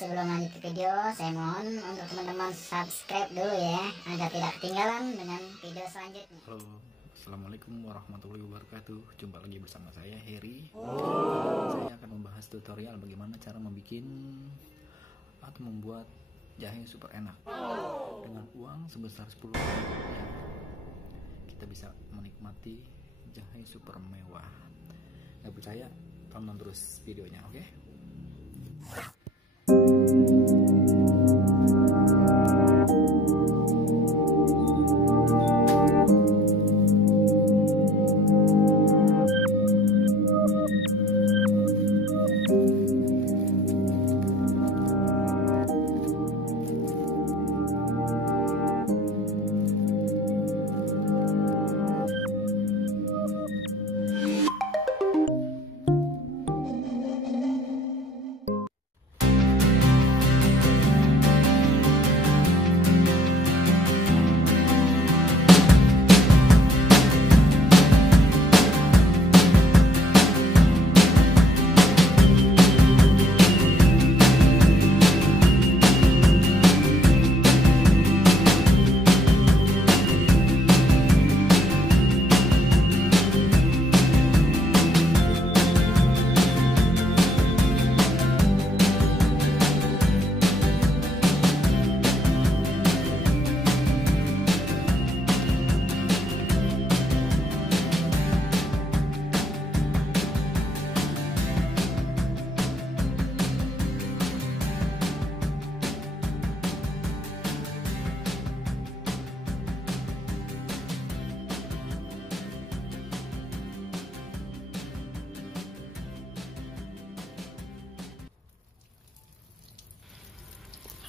sebelum lanjut ke video, saya mohon untuk teman-teman subscribe dulu ya, agar tidak ketinggalan dengan video selanjutnya. Halo, assalamualaikum warahmatullahi wabarakatuh. Jumpa lagi bersama saya Heri. Saya akan membahas tutorial bagaimana cara membuat atau membuat jahe super enak dengan uang sebesar 10.000 rupiah. Kita bisa menikmati jahe super mewah. Nggak percaya? Tonton terus videonya, oke?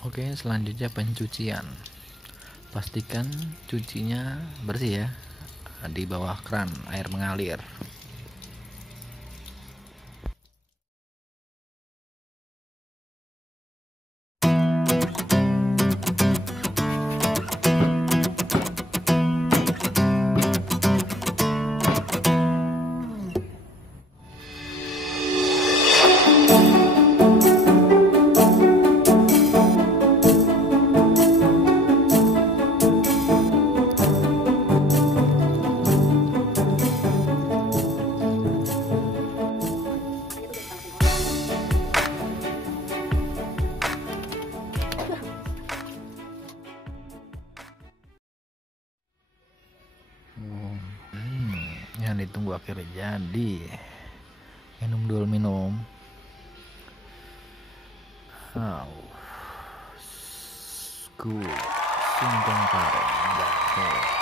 Oke, selanjutnya pencucian. Pastikan cucinya bersih ya, di bawah keran air mengalir. Yang ditunggu akhirnya jadi. Minum dulu, minum. Good. Singkong pare jahe.